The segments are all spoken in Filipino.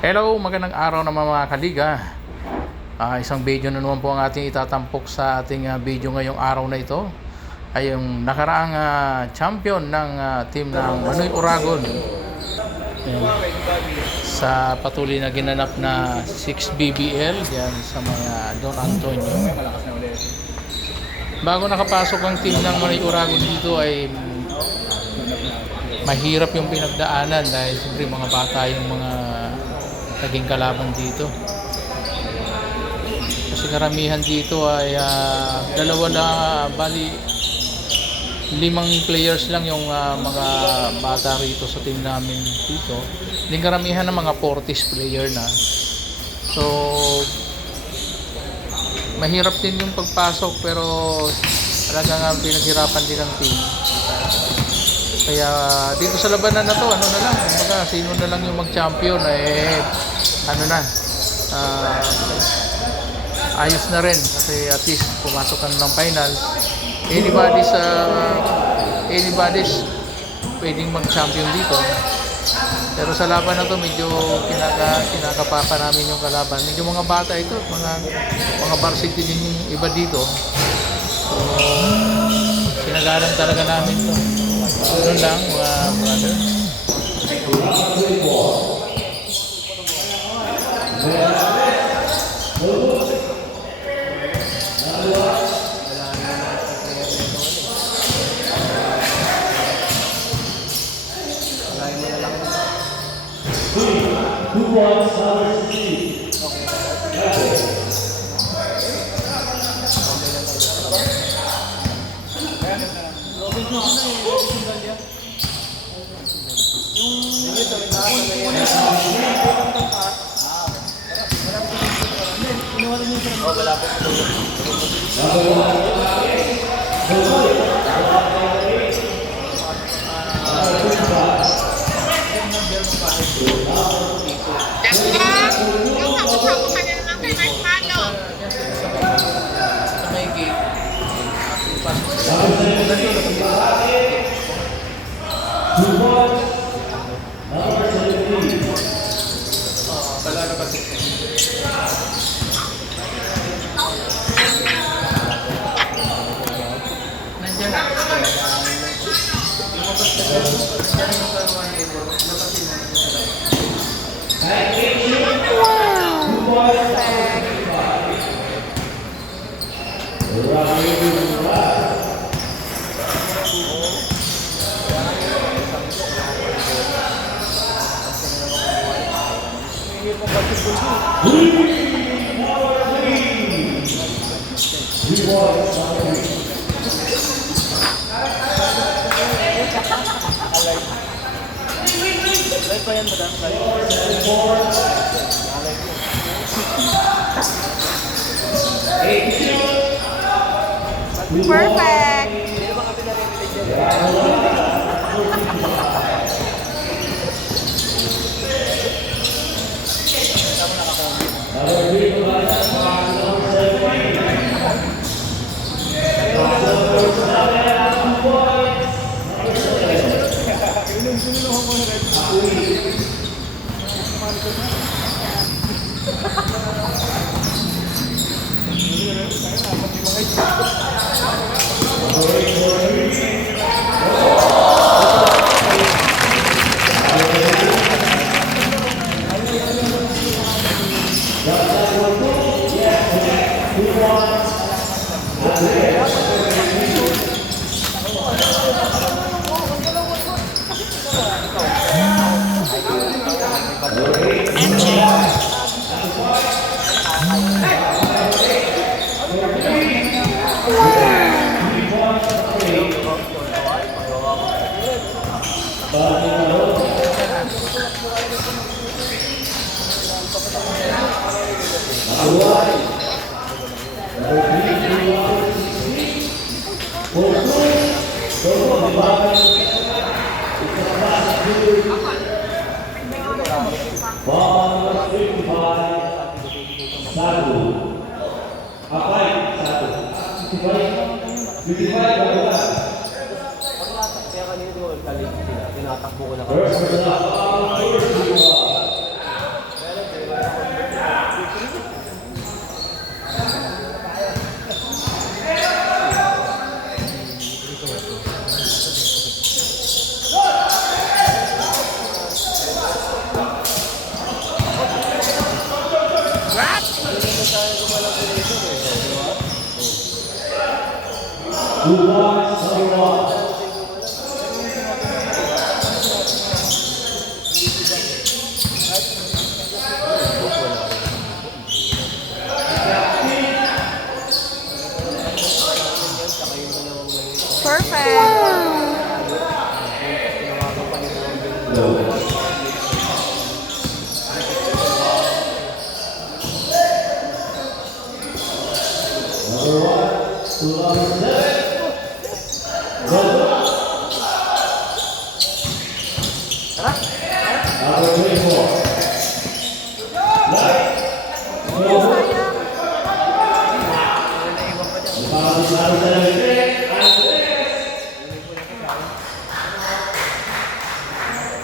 Hello, magandang araw naman mga kaliga. Isang video na naman po ang ating itatampok sa ating video ngayong araw na ito ay yung nakaraang champion ng team ng Manoy Uragon sa patuloy na ginanap na 6BBL yan sa mga Don Antonio. Bago nakapasok ang team ng Manoy Uragon dito ay mahirap yung pinagdaanan dahil siyempre mga bata yung mga naging kalaban dito. Kasi karamihan dito ay dalawa na, bali 5 players lang yung mga bata rito sa team namin dito. Hindi karamihan ng mga 40s player na. So mahirap din yung pagpasok pero talagang pinaghirapan din ang team. Kaya dito sa labanan na to, ano na lang, kumbaga sino na lang yung mag-champion ano na, ayos na rin kasi at least pumasok ka ng finals. Anybody's pwedeng mag-champion dito. Pero sa laban na to medyo kinakapapa namin yung kalaban. Medyo mga bata ito, mga varsity din yung iba dito. So sinagalan talaga namin to. Ano lang mga brother. Perfect! Tinatakbo ko na Perfect.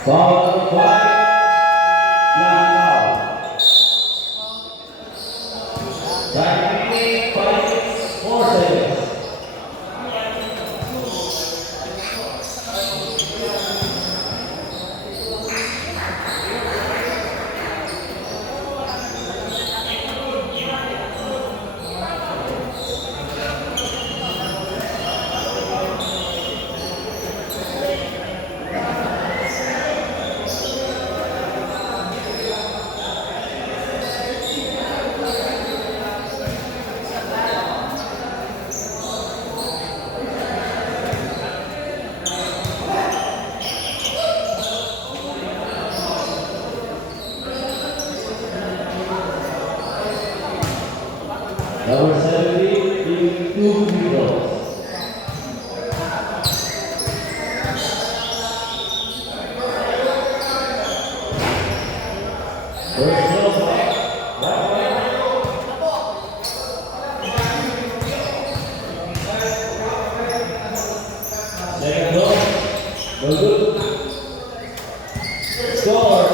Foul 5, knockout. Time remaining 5 minutes, 4 seconds. Number 70, giving 2 free throws. First throw by Rafael. Second throw, no good. Score.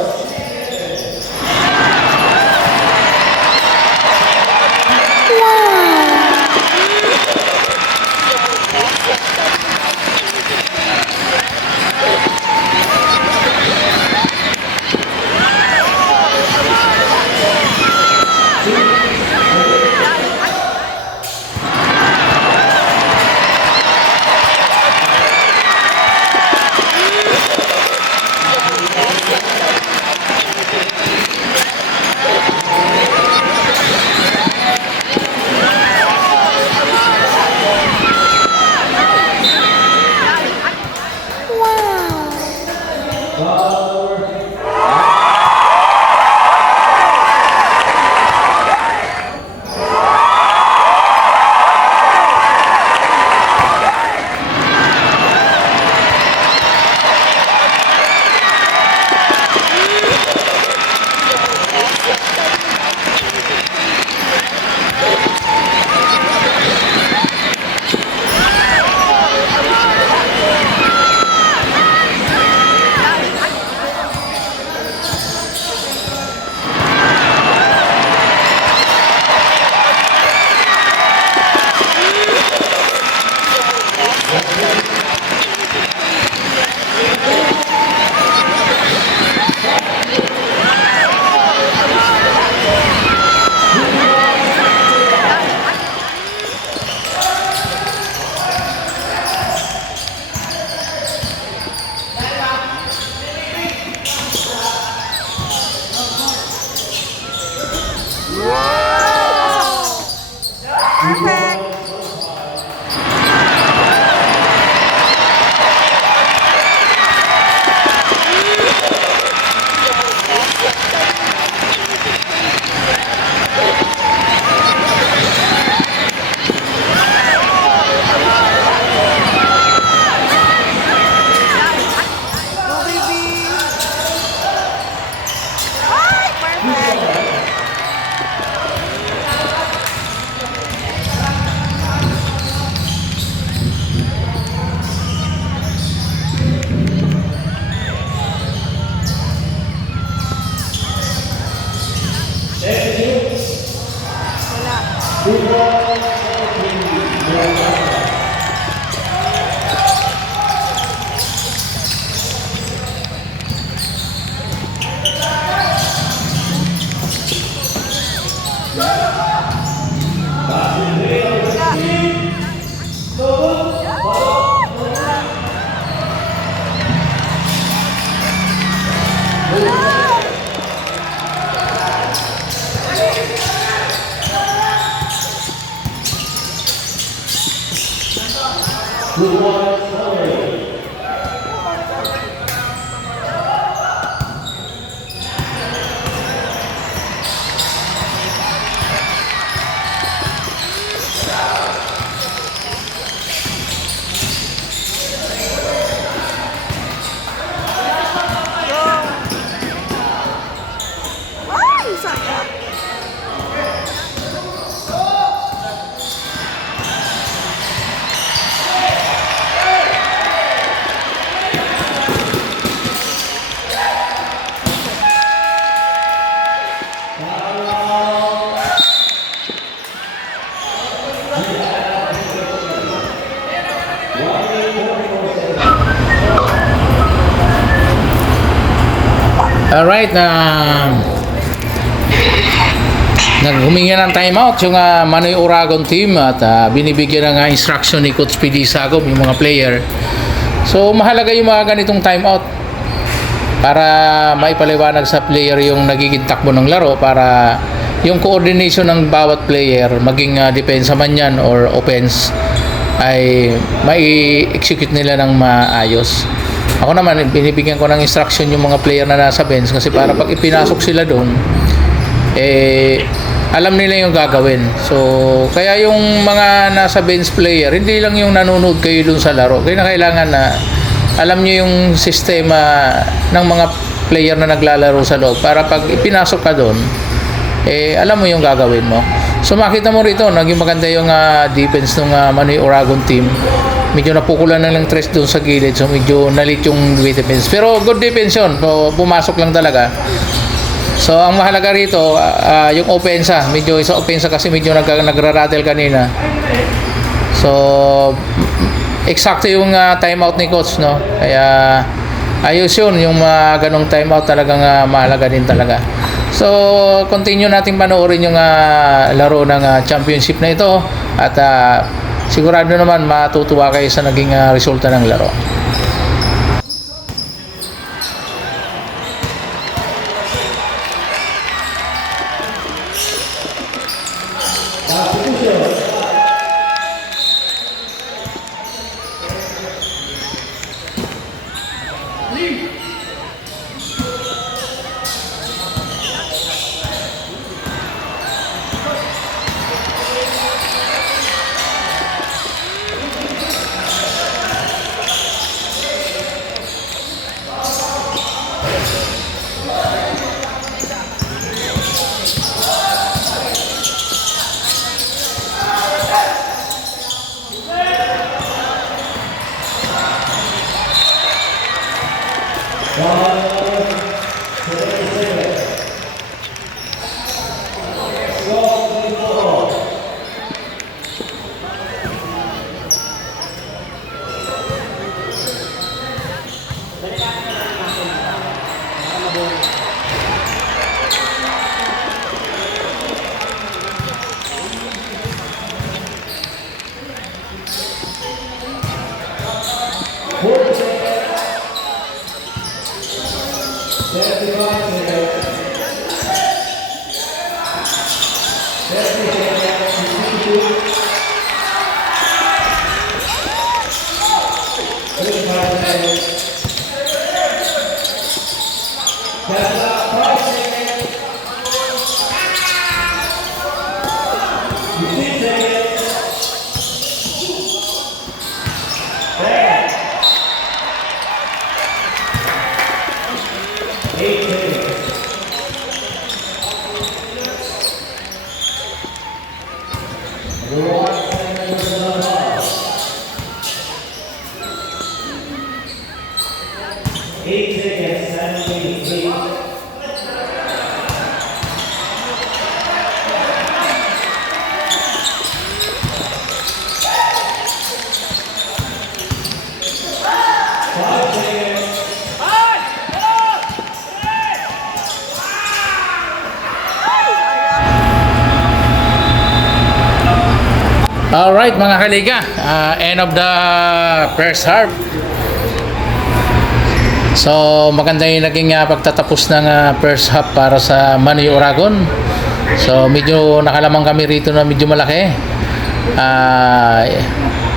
Perfect. Go, baby. Ay, perfect. Wala. Ay, sayang. Alright, naghumingi ng timeout yung Manoy Oragon team at binibigyan ng instruction ni Coach PD Sagop yung mga player. So mahalaga yung mga ganitong timeout para maipaliwanag sa player yung nagiging takbo ng laro, para yung coordination ng bawat player, maging depensa man yan or offense, ay mai-execute nila ng maayos. Ako naman, binibigyan ko ng instruction yung mga player na nasa bench kasi para pag ipinasok sila doon, alam nila yung gagawin. So, kaya yung mga nasa bench player, hindi lang yung nanonood kayo doon sa laro. Kaya kailangan na alam nyo yung sistema ng mga player na naglalaro sa loob para pag ipinasok ka doon, alam mo yung gagawin mo. So, makita mo rito, naging maganda yung defense ng Manoy Oragon team. Medyo napukulan na lang tres doon sa gilid, so medyo nalit yung defense, pero good defense yun, so, pumasok lang talaga. So ang mahalaga rito, yung opensa, medyo isa opensa kasi medyo nagra-rattle kanina. So eksakto yung timeout ni coach, no? Kaya ayos yun, yung ganong timeout talagang mahalaga din talaga. So continue nating panoorin yung laro ng championship na ito at sigurado naman matutuwa kayo sa naging resulta ng laro. Alright mga kaliga, end of the first half. So maganda yung naging pagtatapos ng first half para sa Manoy Oragon. So medyo nakalamang kami rito na medyo malaki.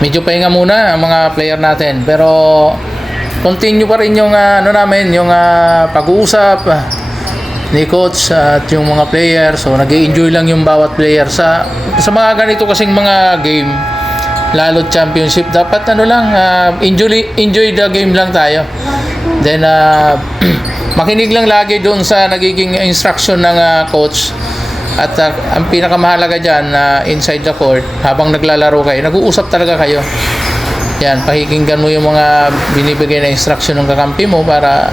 medyo pahinga muna ang mga player natin. Pero continue pa rin yung namin, yung pag-uusap ni coach at yung mga player. So nag-i-enjoy lang yung bawat player sa mga ganito kasing mga game, lalo championship, dapat enjoy the game lang tayo. Then makinig lang lagi doon sa nagiging instruction ng coach. At ang pinakamahalaga dyan inside the court, habang naglalaro kayo, nag-uusap talaga kayo. Yan, pakikinggan mo yung mga binibigay na instruction ng kakampi mo para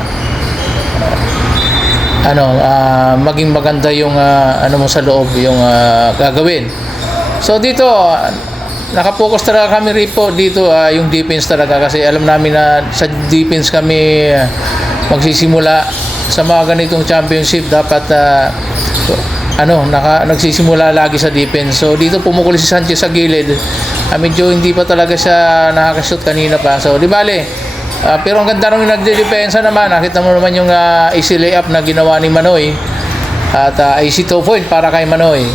maging maganda yung mo sa loob, yung gagawin. So dito, nakapokus talaga kami dito, yung defense talaga, kasi alam namin na sa defense kami magsisimula sa mga ganitong championship. Dapat nagsisimula lagi sa defense. So dito pumukul si Sanchez sa gilid. Medyo hindi pa talaga siya nakakashoot kanina pa. So di bale, pero ang ganda nung nagde-depensa naman. Nakita mo naman yung easy layup na ginawa ni Manoy. At easy 2 point para kay Manoy.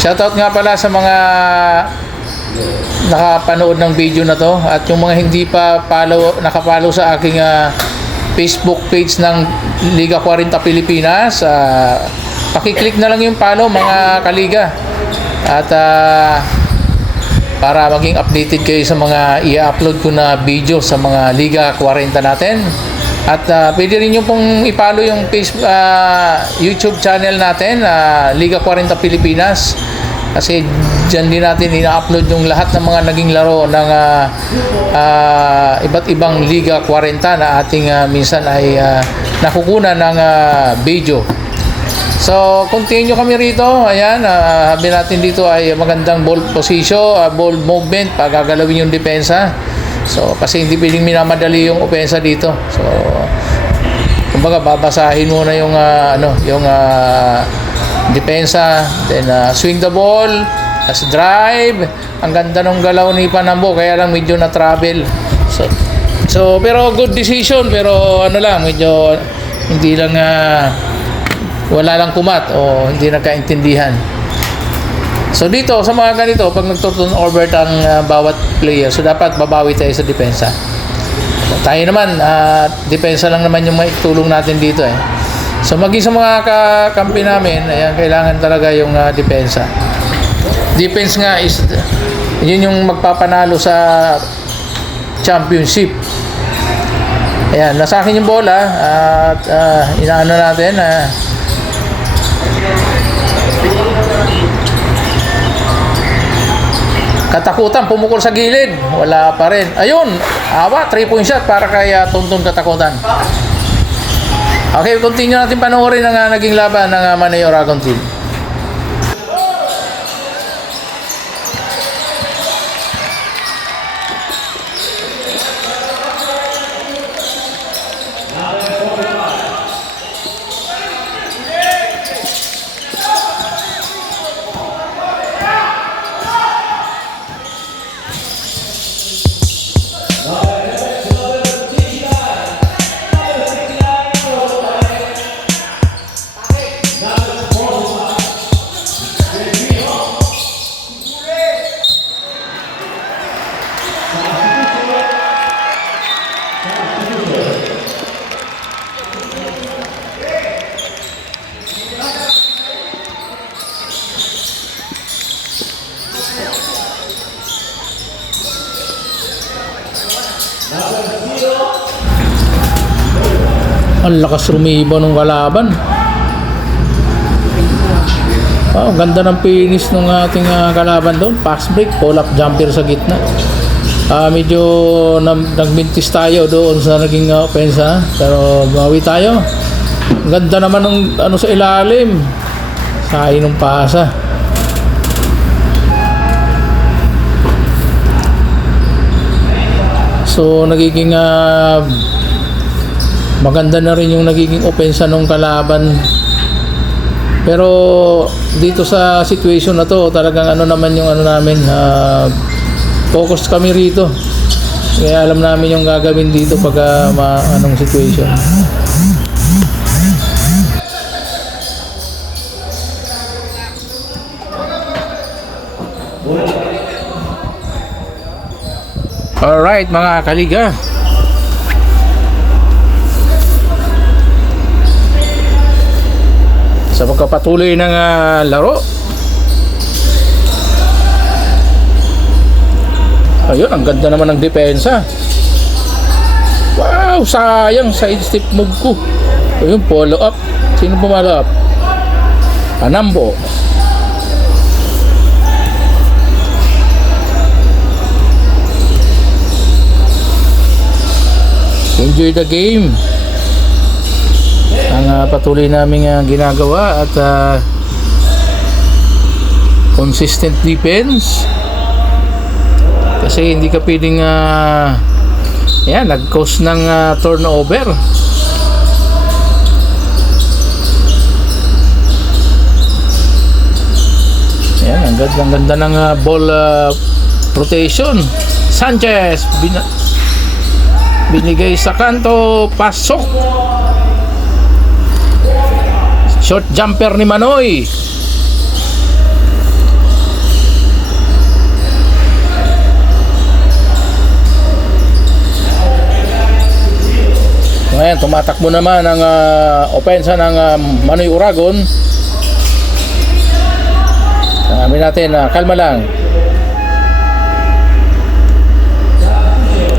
Shoutout nga pala sa mga nakapanood ng video na to, at yung mga hindi pa nakapollow sa aking Facebook page ng Liga 40 Pilipinas, pakiclick na lang yung follow, mga kaliga, at para maging updated kayo sa mga i-upload ko na video sa mga Liga 40 natin. At pwede rin nyo pong i-follow yung YouTube channel natin, Liga 40 Pilipinas, kasi dyan din natin ina-upload yung lahat ng mga naging laro ng iba't ibang Liga 40 na ating minsan ay nakukunan ng video. So continue kami rito. Ayan, sabi natin dito ay magandang ball position, ball movement, pagagalawin yung depensa. So kasi hindi pwedeng minamadali yung opensa dito. So kumbaga babasahin muna yung depensa, then swing the ball, as drive. Ang ganda ng galaw ni Panambo, kaya lang medyo na travel. So pero good decision, pero medyo hindi lang wala lang kumat o hindi nagkaintindihan. So dito sa mga ganito, pag nagturn over ang bawat player, so dapat babawi tayo sa depensa. So, tayo naman, depensa lang naman yung maitulong natin dito eh. So maging sa mga kakampi namin, ayan, kailangan talaga yung depensa. Defense nga is yun yung magpapanalo sa championship. Ayan, nasa akin yung bola at inaano natin Katakutan, pumukol sa gilid, wala pa rin. Ayun, 3-point shot para kay Tonton Katakutan. Okay, continue natin panoorin ang naging laban ng Manay Oragon team. Ang lakas rumiba ng kalaban. Ganda ng finish ng ating kalaban doon. Pass break, pull-up jumper sa gitna. Medyo nagmintis tayo doon sa naging opensa, pero bawi tayo. Ganda naman ng sa ilalim. Sayang ng pasa. So nagiging maganda na rin yung nagiging opensa ng kalaban. Pero dito sa situation na to, talagang naman yung namin, focus kami rito. Kaya alam namin yung gagawin dito pag anong situation. Alright mga kaliga, sa pagkapatuloy ng laro, ayun, ang ganda naman ng depensa. Wow, sayang side step move ko. Ayun, follow up. Sino pumalo up? Anambo. Enjoy the game. Ang patuloy naming ginagawa at consistent defense. Kasi hindi ka pwedeng yan, nag-cause ng turnover. Yan, ang ganda ng ball rotation. Sanchez binigay sa kanto, pasok. Short jumper ni Manoy. Ngayon, tumatakbo naman ang opensa ng Manoy Uragon. Sabi natin, kalma lang.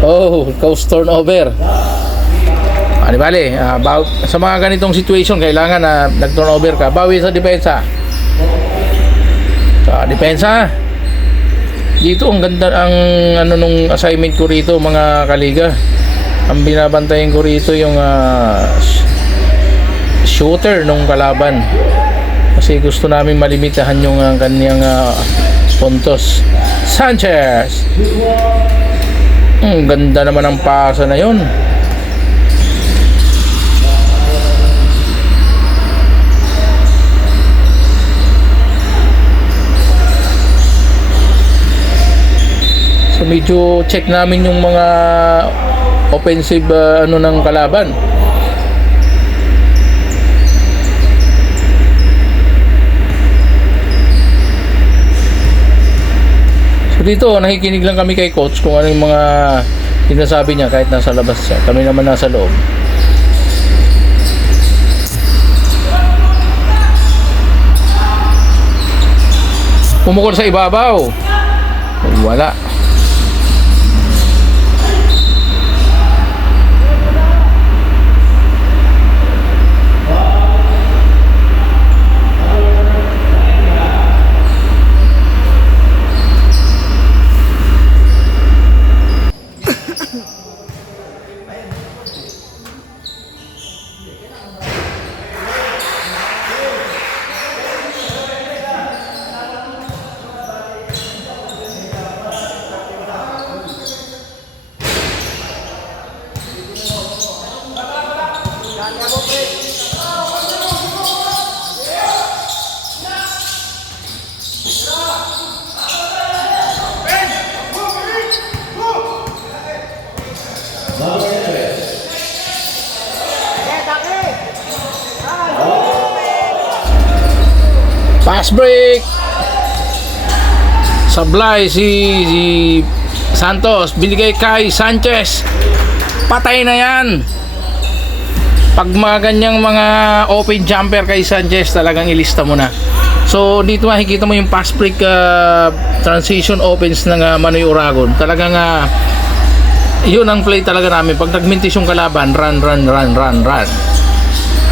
Oh, coast turnover. Bali, sa mga ganitong situation, kailangan na nag-turnover ka. Bawi sa depensa. Sa depensa. Dito, ang ganda ang nung assignment ko rito, mga kaliga. Ang binabantayan ko rito yung shooter nung kalaban. Kasi gusto namin malimitahan yung kanyang puntos. Sanchez. Ang ganda naman ang pasa na yun. So medyo check namin yung mga offensive ng kalaban. So dito nakikinig lang kami kay coach kung ano yung mga sinasabi niya kahit nasa labas siya. Kami naman nasa loob. Pumukol sa ibabaw. Wala. Pass break. Sablay si Santos, binigay kay Sanchez. Patay na yan. Pag mga ganyang mga open jumper kay Sanchez, talagang ilista mo na. So dito makikita mo yung pass break transition opens ng Manoy Uragon. Talagang yun ang play talaga namin. Pag nagmintis yung kalaban, run.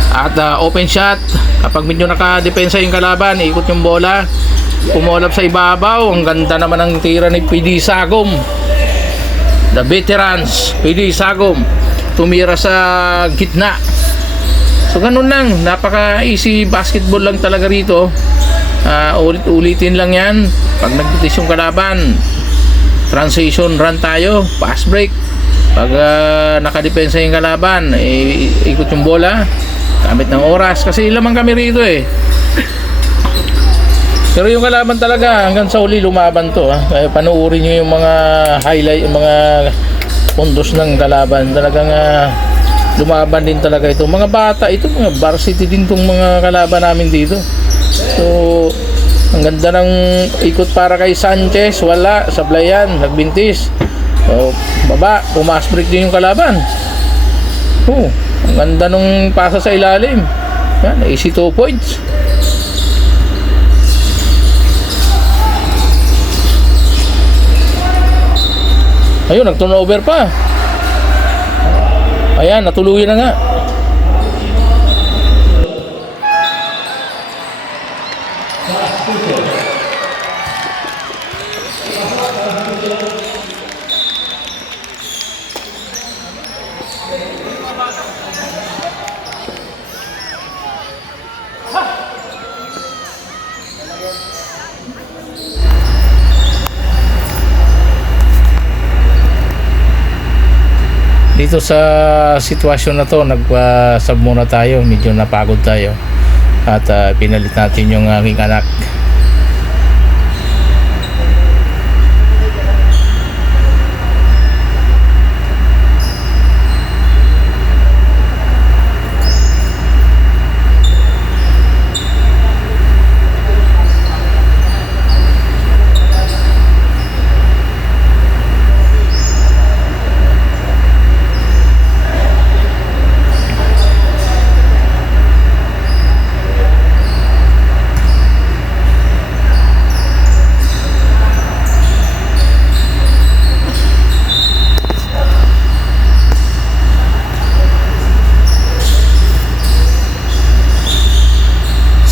At open shot, kapag medyo nakadepensa yung kalaban, ikot yung bola, pumolap sa ibabaw. Ang ganda naman ng tira ni PD Sagom. The veterans, PD Sagom, tumira sa gitna. So ganun lang, napaka easy basketball lang talaga rito. Ulitin lang yan. Pag nagbitis yung kalaban, transition run tayo, pass break. Pag nakadepensa yung kalaban, ikot yung bola, gamit ng oras. Kasi lamang kami rito eh. Pero yung kalaban talaga hanggang sa uli lumaban to. Kaya panuorin nyo yung mga highlight, yung mga puntos ng kalaban. Talagang lumaban din talaga ito. Mga bata, ito mga varsity din tong mga kalaban namin dito. So ang ganda ng ikot para kay Sanchez. Wala, sablayan, nagbintis. So, baba, pumas break din yung kalaban. Ang ganda nung pasa sa ilalim. Yan, easy 2 points. Ayun, nag-turnover pa. Ayan, natuluyan na nga. Dito sa sitwasyon na to, nag-sub muna tayo, medyo napagod tayo at pinalit natin yung aking anak.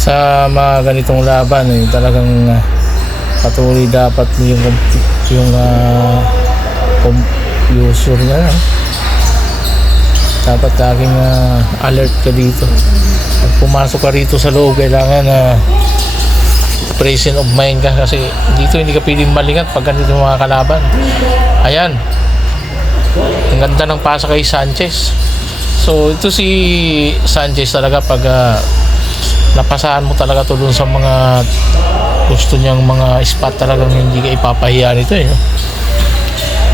Sa mga ganitong laban talagang patuloy dapat yung computer niya, dapat laging alert ka dito. Pag pumasok ka rito sa loob, kailangan present of mind ka, kasi dito hindi ka pwedeng malingat pag ganito mga kalaban. Ayan, ang ganda ng pasa kay Sanchez. So ito si Sanchez talaga, pag napasahan mo talaga to dun sa mga gusto niyang mga spot, talagang hindi ka ipapahiya nito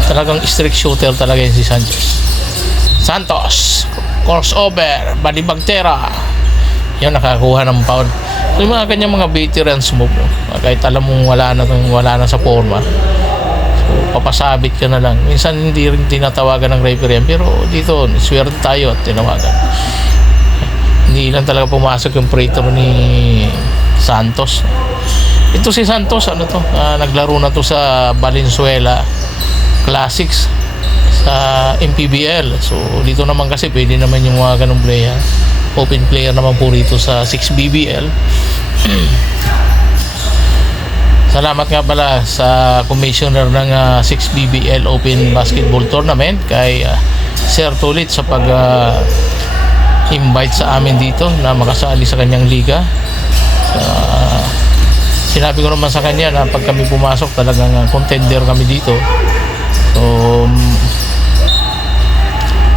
Talagang strict shooter talaga yun si Sanchez. Santos, crossover, balibagtera, yun, nakakuha ng foul. So yung mga kanyang mga veterans move, kahit alam mong wala na sa forma, so papasabit ka na lang. Minsan hindi rin tinatawagan ng referee, pero dito swerte tayo at tinawagan. Hindi lang talaga pumasok yung praetor ni Santos. Ito si Santos, naglaro na to sa Valenzuela Classics sa MPBL. So dito naman kasi pwede naman yung mga ganung player. Open player naman po rito sa 6BBL. Salamat nga pala sa commissioner ng 6BBL Open Basketball Tournament kay Sir Tulit sa pag invite sa amin dito na makasali sa kanyang liga. Sinabi ko naman sa kanya na pag kami pumasok, talagang contender kami dito. So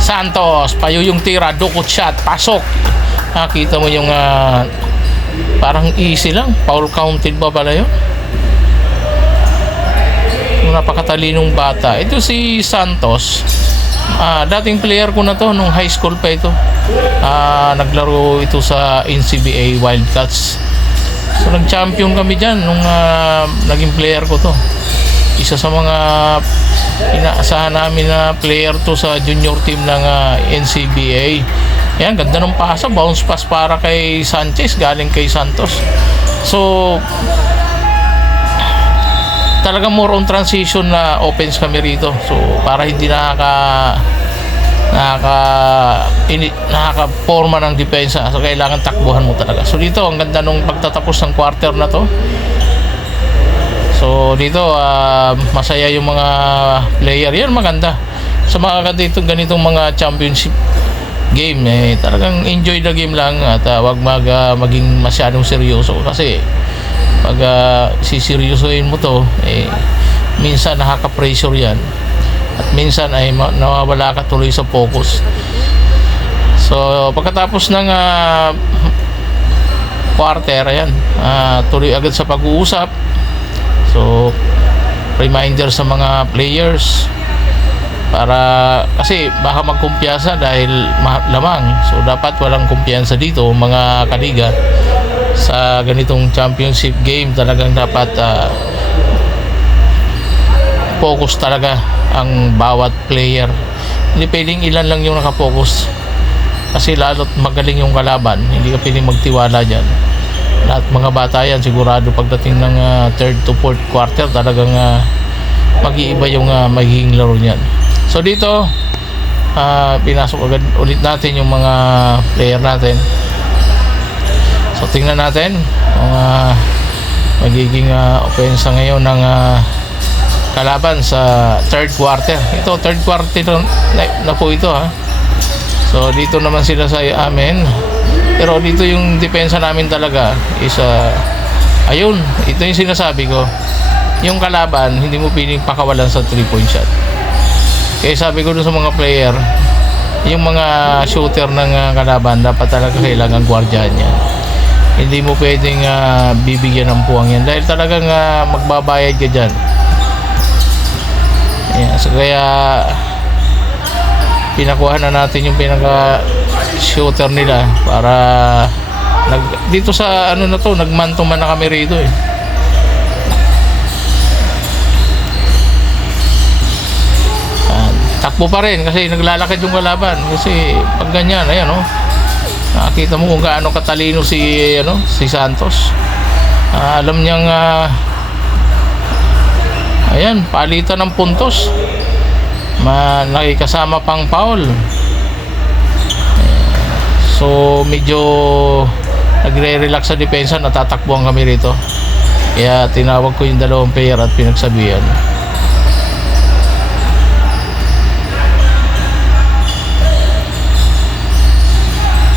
Santos, payo yung tira, dukot shot, pasok. Nakita mo yung parang easy lang, foul counted ba pala yun? Yung napakatalinong bata. Ito si Santos, dating player ko na to nung high school pa ito. Naglaro ito sa NCBA Wildcats. So nag-champion kami dyan nung naging player ko to. Isa sa mga inaasahan namin na player to sa junior team ng NCBA. Yan, ganda ng pasa, bounce pass para kay Sanchez galing kay Santos. So talagang more on transition na offense kami rito. So para hindi nakaka-forma ng depensa, so kailangan takbuhan mo talaga. So dito ang ganda nung pagtatapos ng quarter na to. So dito masaya yung mga player. Yan, maganda sa mga ganitong mga championship game, talagang enjoy the game lang at wag maging masyadong seryoso, kasi pag siseryosohin mo to, minsan nakaka-pressure yan at minsan ay nawawala ka tuloy sa focus. So pagkatapos ng quarter, ayan, tuloy agad sa pag-uusap. So reminder sa mga players, para kasi baka magkumpiyansa dahil lamang. So dapat walang kumpiyansa dito mga kaliga sa ganitong championship game. Talagang dapat focus talaga ang bawat player. Hindi pwedeng ilan lang yung nakapokus, kasi lalo't magaling yung kalaban, hindi ka pwedeng magtiwala dyan. Lahat mga bata yan, sigurado pagdating ng third to fourth quarter talagang mag-iiba yung magiging laro niyan. So dito pinasok agad ulit natin yung mga player natin. So tingnan natin kung magiging opensa ngayon ng kalaban sa third quarter. Ito third quarter na po ito So dito naman sila sa amin. Pero dito yung depensa namin talaga is ayun, ito yung sinasabi ko. Yung kalaban, hindi mo piling pakawalan sa 3-point shot. Kaya sabi ko dun sa mga player, yung mga shooter ng kalaban, dapat talaga kailangan gwardiyahan yan. Hindi mo pwedeng bibigyan ng puwang yan dahil talagang magbabayad ka dyan. Ayan, so kaya pinakuha na natin yung pinaka shooter nila para dito sa ano na to, nagman-to-man na kami rito takbo pa rin kasi naglalakad yung kalaban kasi pag ganyan, ayan nakikita mo kung gaano katalino si Santos. Alam niyang ayan, palitan ng puntos, nakikasama pang foul. So medyo nagre-relax sa depensa, natatakbuhan kami rito. Kaya tinawag ko yung dalawang player at pinagsabihan.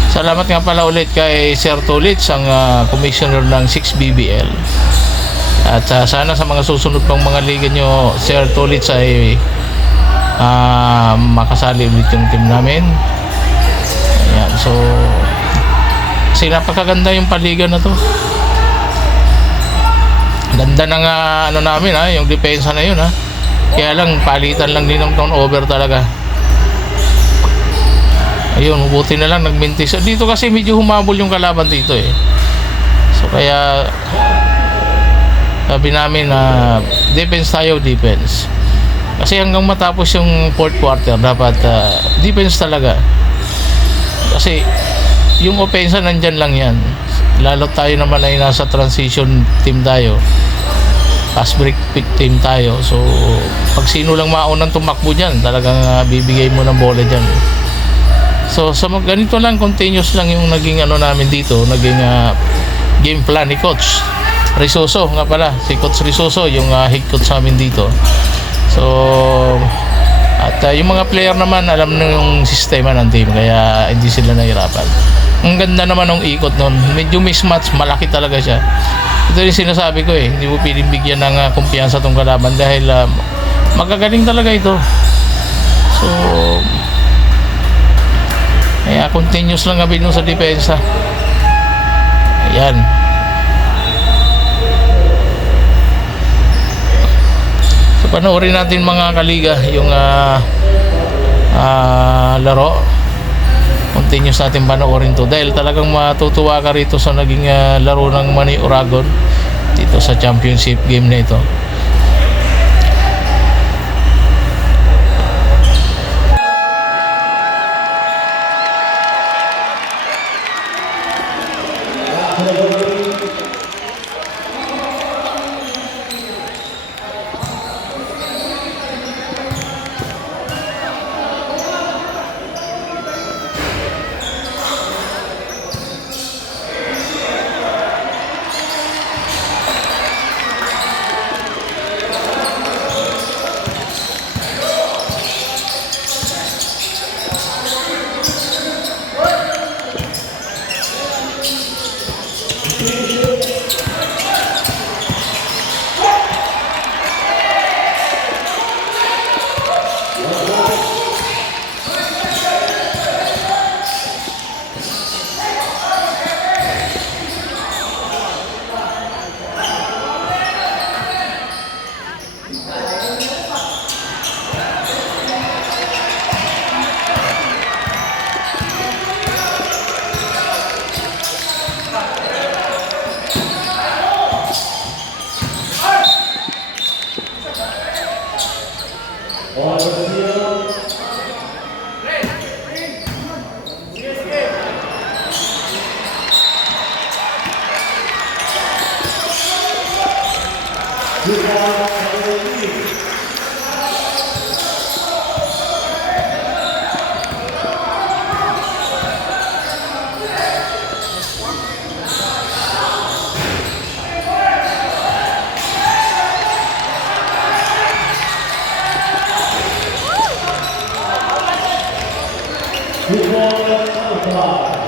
Salamat nga pala ulit kay Sir Tulits, ang commissioner ng 6BBL. At sana sa mga susunod pang mga liga nyo, Sir Tulits, ay makasali ulit yung team namin. Ayan, so kasi napakaganda yung paliga na to. Ganda ng ano namin yung depensa na yun Kaya lang palitan lang din ng turnover talaga. Ayun, buti na lang nagmintis. Dito kasi medyo humabol yung kalaban dito So kaya sabi namin defense tayo, defense. Kasi hanggang matapos yung fourth quarter dapat defense talaga. Kasi yung opensa nandyan lang yan. Lalo tayo naman ay nasa transition team tayo, fast break pick team tayo. So pag sino lang maunang tumakbo dyan, talagang bibigay mo ng bola dyan. So sa ganito lang, continuous lang yung naging namin dito, naging game plan ni Coach Risoso nga pala, si Coach Risoso yung head coach namin dito. So at yung mga player naman alam na yung sistema ng team, kaya hindi sila nahirapan. Ang ganda naman ng ikot nun, medyo mismatch, malaki talaga siya. Ito yung sinasabi ko hindi mo piling bigyan ng kumpiyansa tong kalaban dahil magagaling talaga ito. So kaya continuous lang kami sa depensa. Ayan. So panoorin natin mga kaliga yung laro. Continuous natin panoorin to dahil talagang matutuwa ka rito sa naging laro ng Manny Oragon dito sa championship game na ito. Garcia. Good ball, number 3. Good ball, number 5.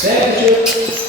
Samuel.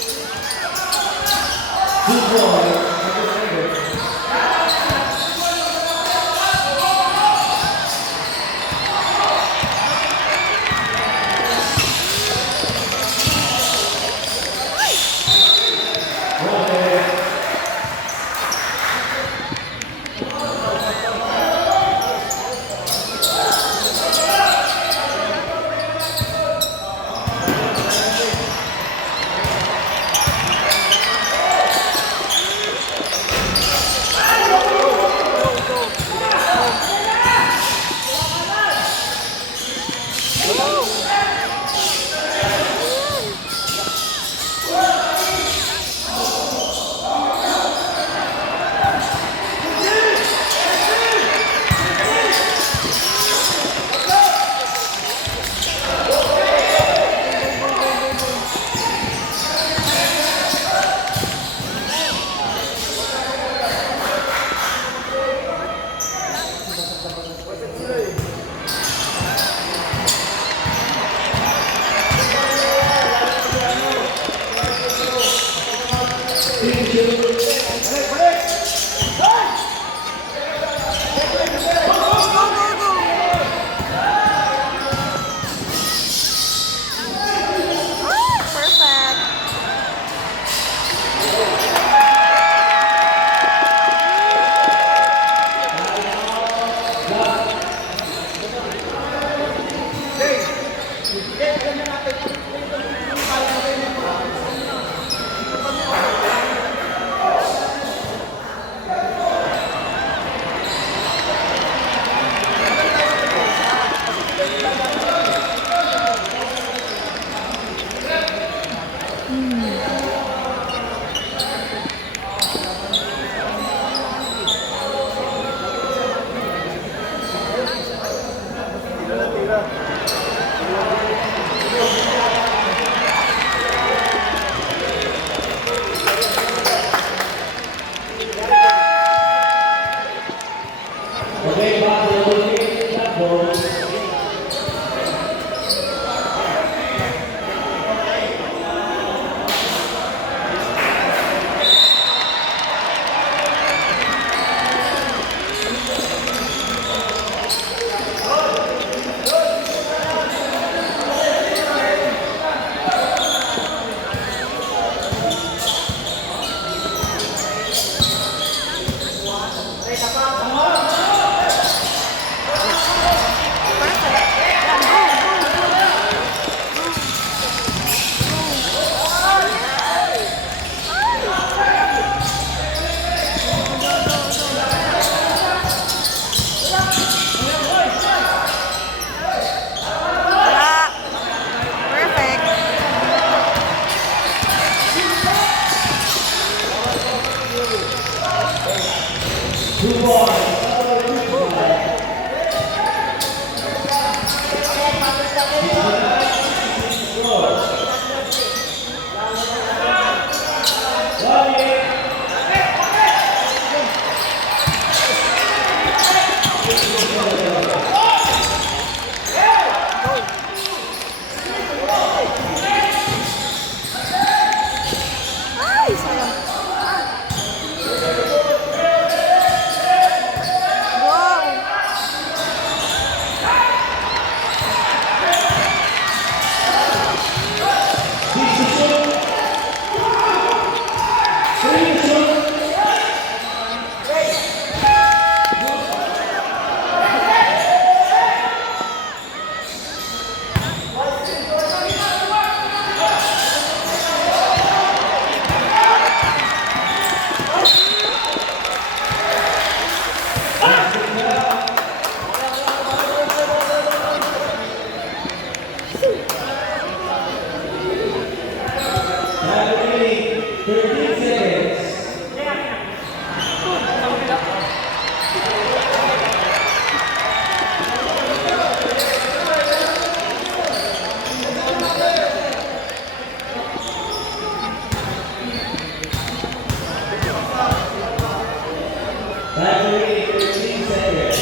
13 seconds. Battery, 13 seconds.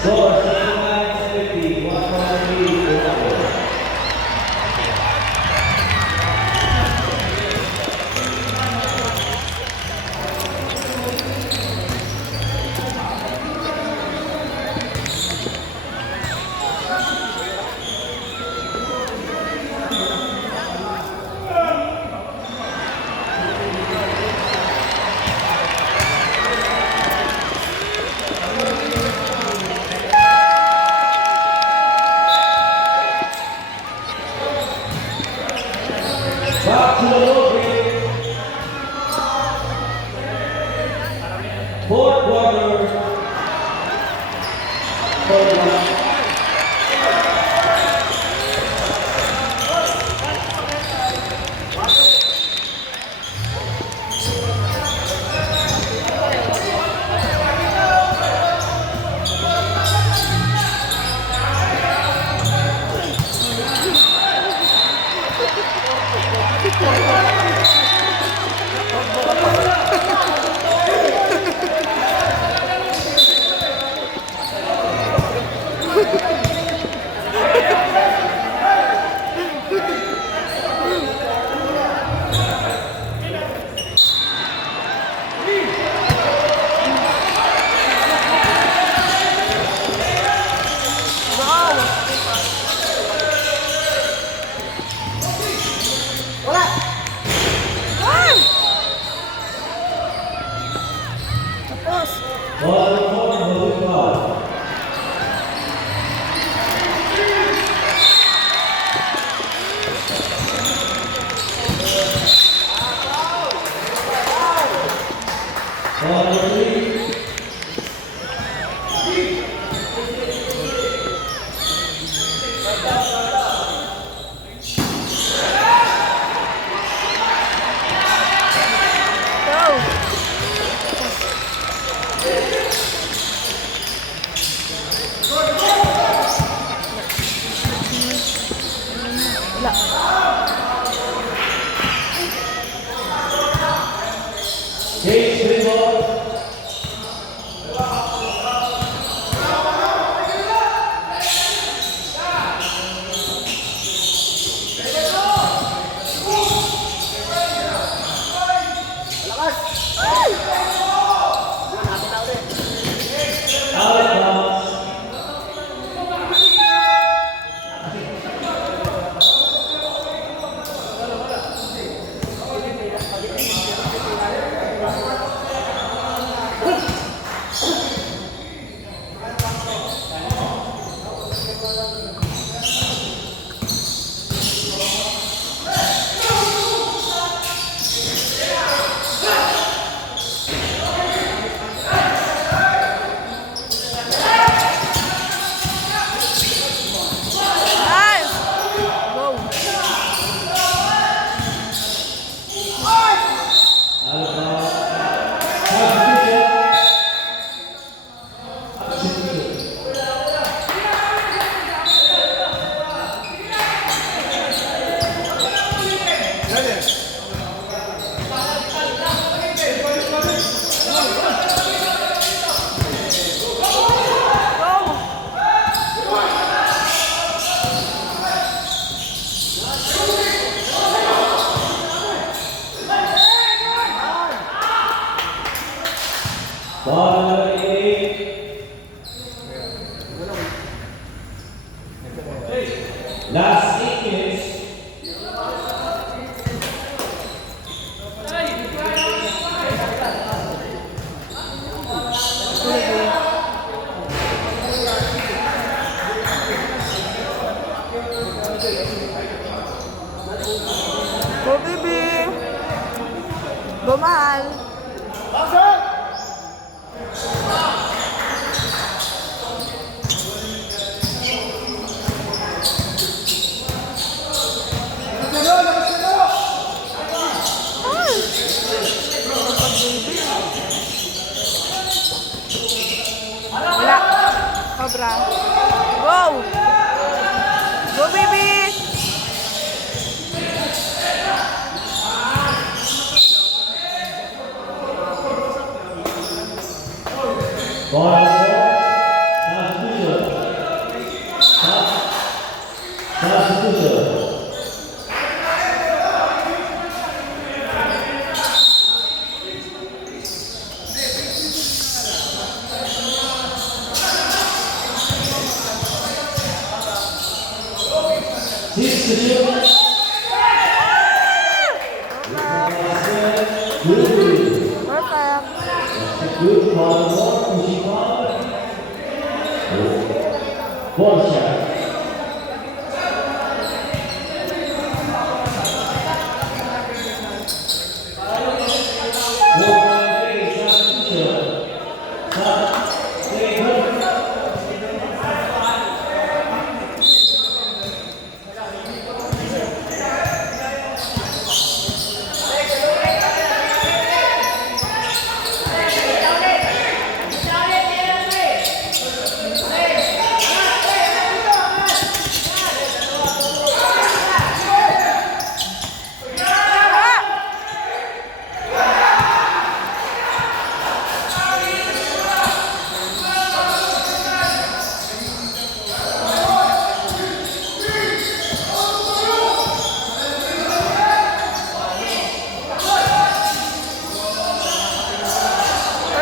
Score 79-70, 1.3. Back to the loading. Fourth quarter. Third one. One more moving on. One, three. Case three ball. Out of bounds. Ball 8. Last 8 minutes. Go, mahal. Wala. Cobra. Go! Go, baby! Ball substitution. Substitution. Perfect. Good for the ball, pushing forward. Ball shot.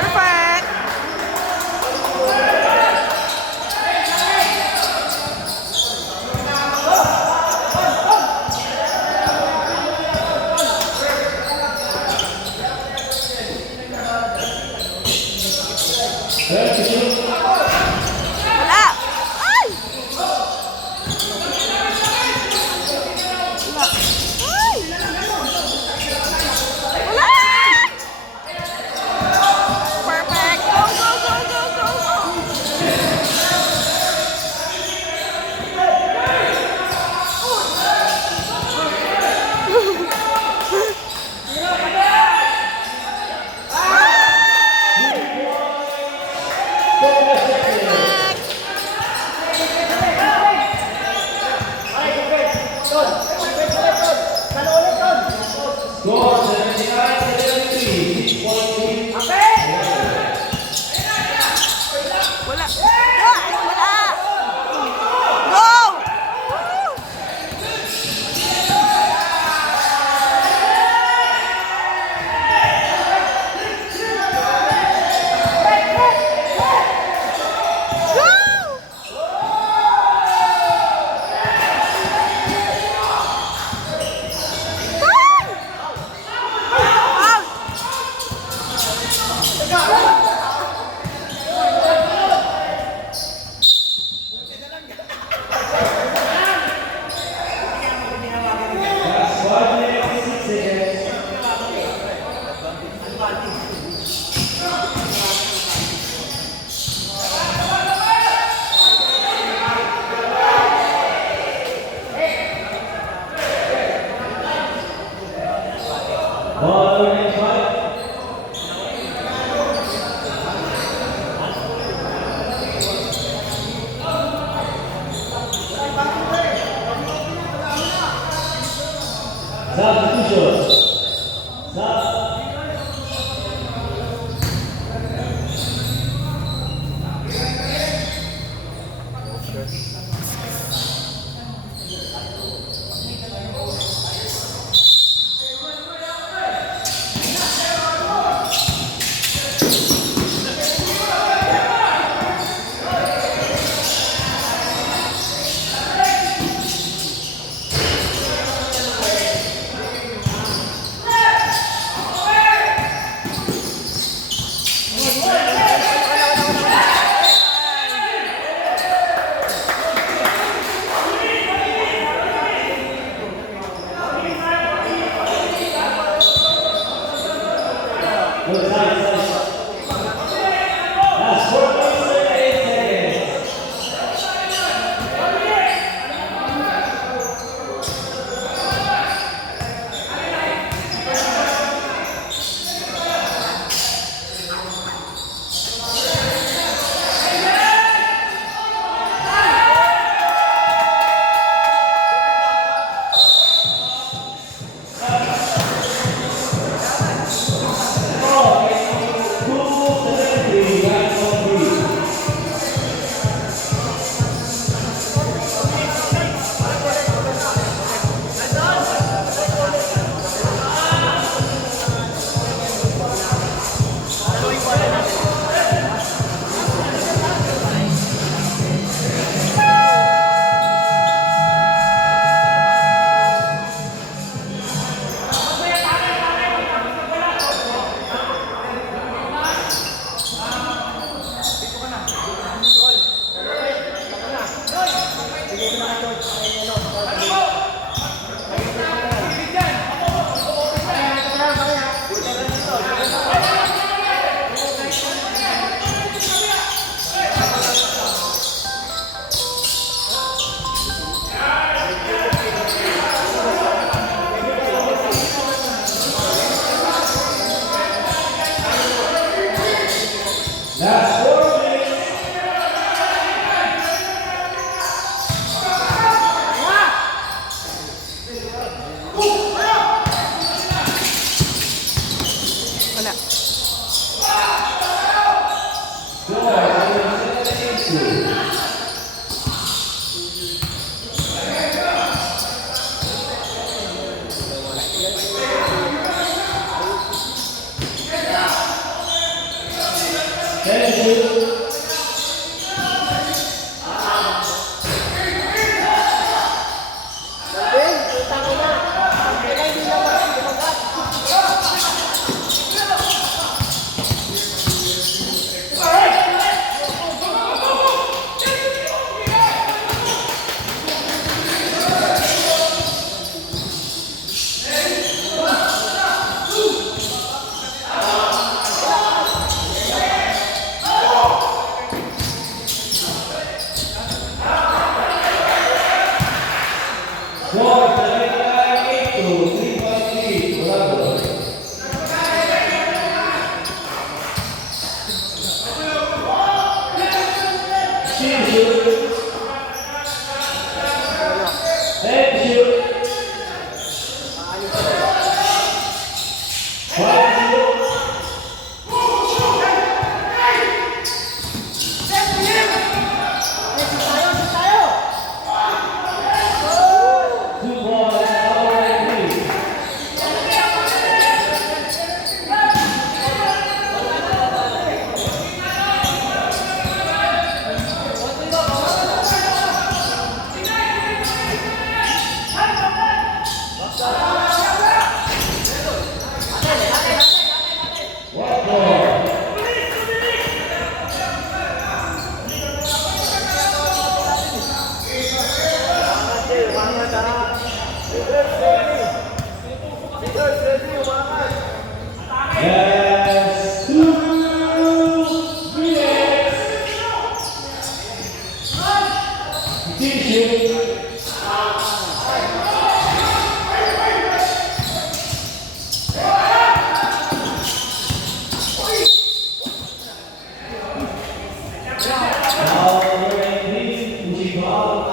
Perfect. Wala. Ay! Wala. Ay! Wala! Perfect. Go, go, go, go, go, go. Score 79-73. 6 point Wala. Ah, wala. Go! Woo! Go! That's 5 minutes, 6 seconds. Ball running 5. Substitution. Last 4 minutes. Wala. Score 72. Thank you. Score 79 to 3.3. Bravo. Thank you. Thank you. 5-0. Two balls, power and three. One ball. Yes, 2 minutes. Tissue. Now, number 19, Ujibal.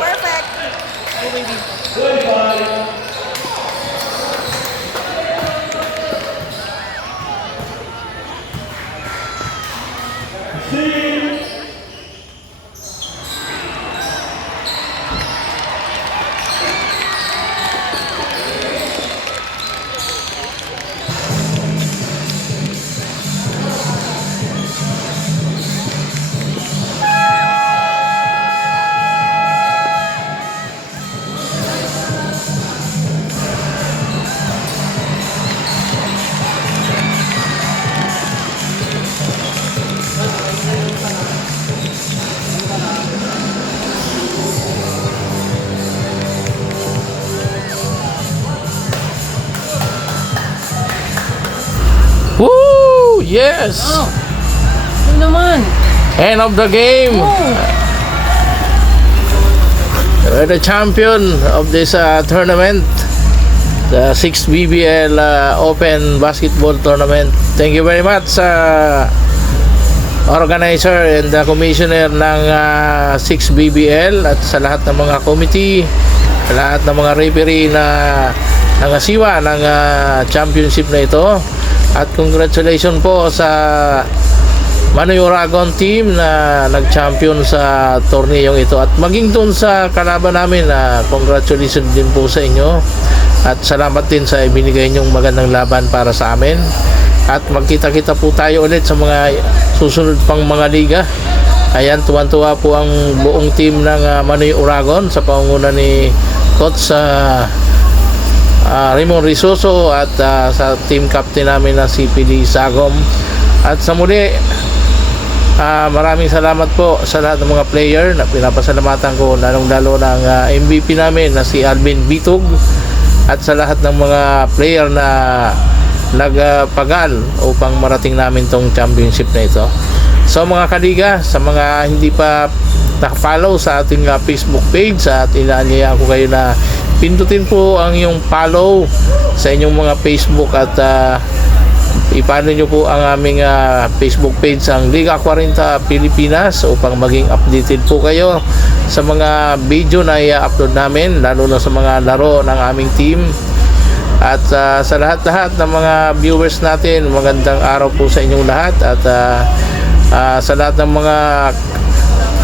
Perfect. Go, baby. Woo! Yes! Ano naman? End of the game! We're the champion of this tournament, the 6th BBL Open Basketball Tournament. Thank you very much sa organizer and the commissioner ng 6 BBL at sa lahat ng mga committee, sa lahat ng mga referee na nangasiwa ng championship na ito. At congratulations po sa Manoy Uragon team na nag-champion sa torneyong ito. At maging doon sa kalaban namin, congratulations din po sa inyo. At salamat din sa ibinigay niyong magandang laban para sa amin. At magkita-kita po tayo ulit sa mga susunod pang mga liga. Ayan, tuwan-tuwa po ang buong team ng Manoy Uragon sa pangunguna ni Coach Raymond Risoso at sa team captain namin na si PD Sagom. At sa muli, maraming salamat po sa lahat ng mga player na pinapasalamatan ko, lalong-lalo ng MVP namin na si Alvin Bitog, at sa lahat ng mga player na nagpagal upang marating namin tong championship na ito. So mga kaliga, sa mga hindi pa naka-follow sa ating Facebook page, at inaanyaya ko kayo na pindutin po ang iyong follow sa inyong mga Facebook, at ipano nyo po ang aming Facebook page, ang Liga 40 Pilipinas, upang maging updated po kayo sa mga video na i-upload namin, lalo na sa mga laro ng aming team. At sa lahat-lahat ng mga viewers natin, magandang araw po sa inyong lahat. At sa lahat ng mga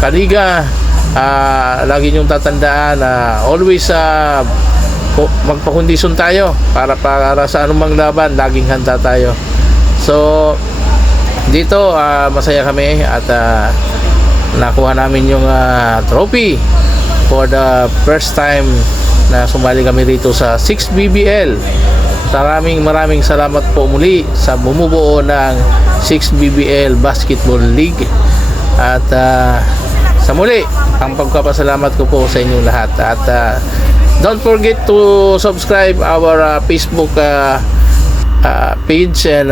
kaliga, lagi nyong tatandaan na always magpakondisyon tayo para sa anumang laban, laging handa tayo. So dito masaya kami at nakuha namin yung trophy for the first time na sumali kami rito sa 6 BBL. Maraming salamat po muli sa bumubuo ng 6 BBL Basketball League. At sa muli, ang pagpapasalamat ko po sa inyong lahat. At don't forget to subscribe our Facebook page and